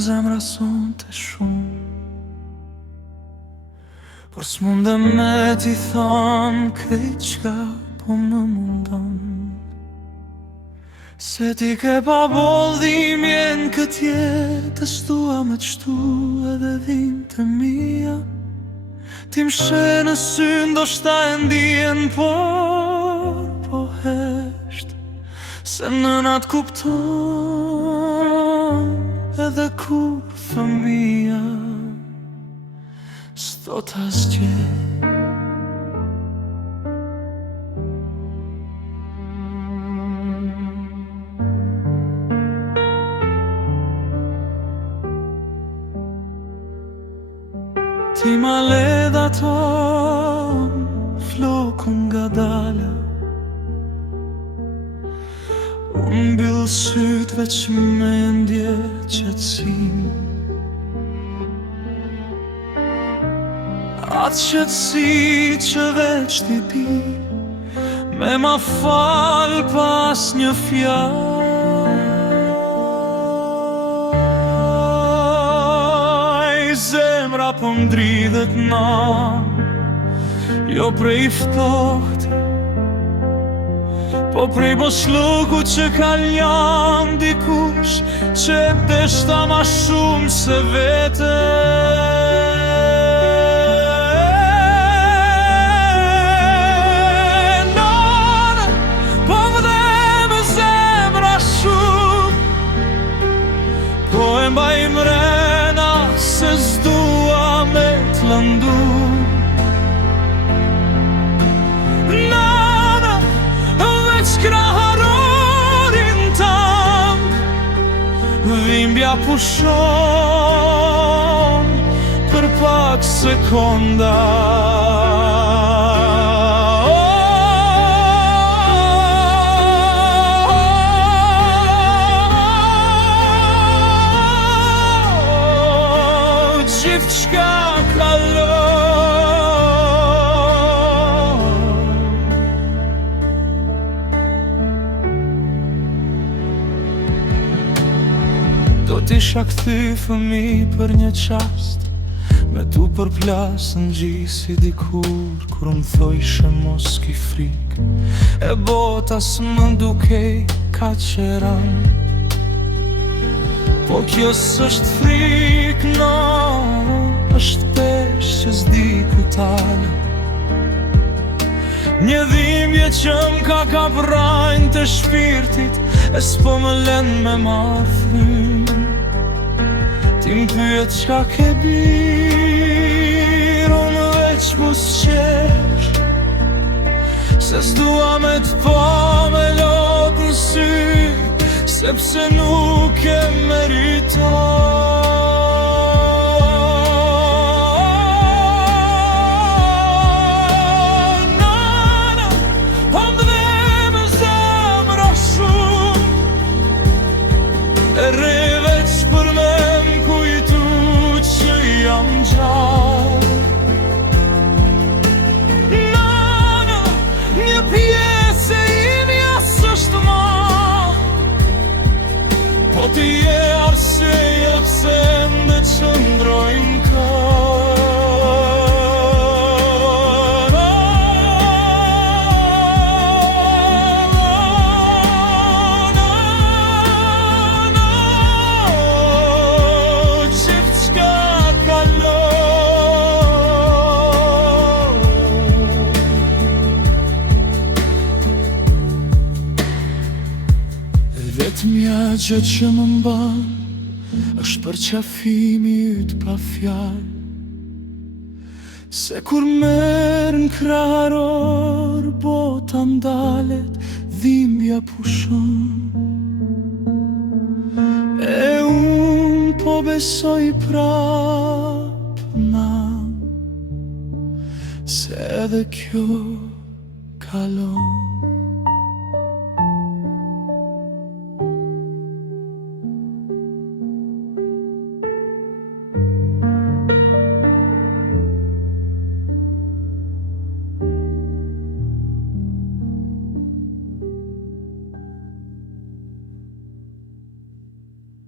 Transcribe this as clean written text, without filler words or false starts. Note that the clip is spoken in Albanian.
zemra sonte shumë, por s'mundem me t'i thon krejt qka po më mundon. Se ti ke pa boldhimjen kët jetës tua me qtu edhe dhim të mija. Ti m'she në sy ndoshta e ndijen, por po hesht se nënat kupton edhe kur fëmija s'thot asgjë. Ti ma le daton flokun nga dala, unë mbyll syt veç me ndje qetësim. Atë qetësi që veç ti pi, me ma fal pas një fjall. Zemra po m'dridhet na, jo prej ftohti, po prej boshluku që kaljan dikush që e deshta ma shumë se vete. Nane, po m'dhe me zemra shumë, po e mbaj mrena se s'dua me t'lëndu. Nana, veç kraharorin tam, dhimbja pushon për pak sekonda. Qka kalon, do t'isha kthy fëmi për një qast, me tu përplas në gjisi dikur, kur më thojshe mos ki frik, e bota s'më dukej ka qeran. Po kjo s'është frik, no, është pesh që s'di ku t'ale. Një dhimbje që m'ka kaprajnë të shpirtit, e s'po më len me marrë frym. Ti m'pyet qka ke birë, unë veç busqesh, se s'dua me t'pa me lot në sy, sepse nuk e meriton. Rivec për me m'kujtu që jam gjallë. Nana, një pjesë e imja s'është ma, po ti je arsyeja pse ndë qëndrojnë vetëmja gjë që më mban, është për qafimi yt pa fjall. Se kur merë n'krahëror, bota ndalet, dhimbja pushon. E unë po besoj prap na, se edhe kjo kalon.